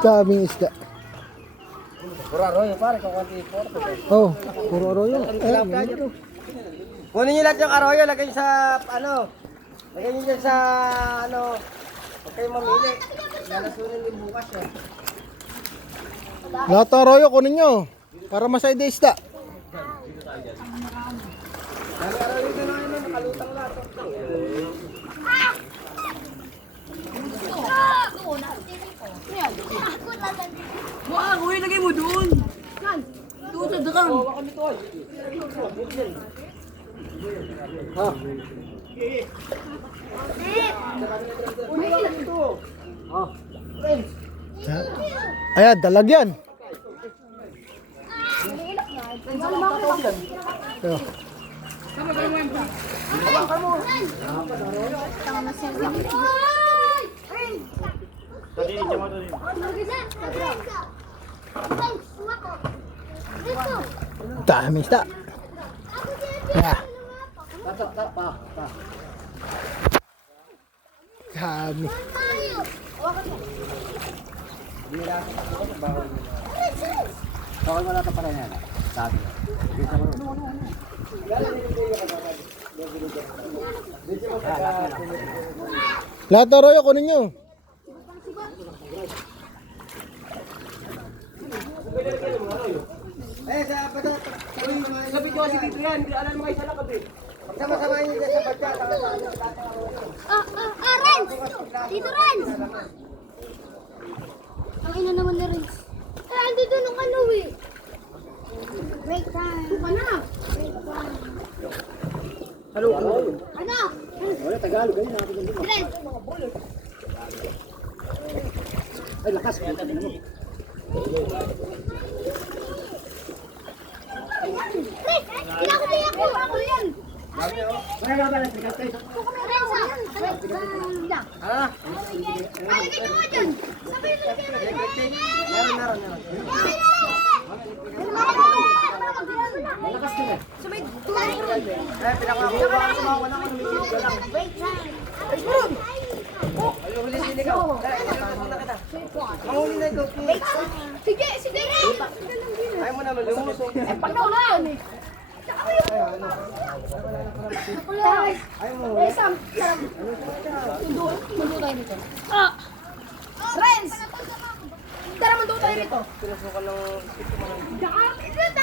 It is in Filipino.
Daming isda. Puro arroyo pare, kakunti po. Oh, puro arroyo. Kunin niyo lahat yung arroyo, lagay niyo sa ano. Lagay niyo dyan sa ano. Huwag kayong mamili. Lalasunin din bukas eh. Lahat ng arroyo kunin nyo. Para masayda isda. Lagi arroyo din naman, nakalutang lahat. Wah, kuya, lagay mo doon. Doon sa drum. Ayan, dalag yan. Ito. Dami isda. Yeah. Dami. Bawal mo natin pala yan. Sabi. Lahat ng arroyo kunin nyo. Sa video kasi dito yan, hindi alam mo kayo sa lakad eh. Pagsama-samahin niyo dyan sa badya. Renz! Dito, Renz! Ang ina naman ni Renz. Andito nung ano eh. Break time. Tuka na. Break time. Ano? Ano? Wala, Tagalog. Ganyan natin yung buka. Renz! Ay, lakas. Kaya mo. Renz! Pinakuli ako! Pinakuli yan! Wala na ba? Nagsikat kayo. Renz! Lang. Ah? Ay, ganyan mo dyan! Sabay na kayo! Meron. Malakas din eh. Sabay! Pinakakuha ko sa mga walang Break time! Ayaw, huli sili ka. Mahuli na ito. Sige! Sige! Ayaw mo naman lumusong. Pag naulan eh! Ayaw mo. Sam! Mundo tayo dito. Renz! Tara, mundo tayo dito. Pinasukan ng... Daka!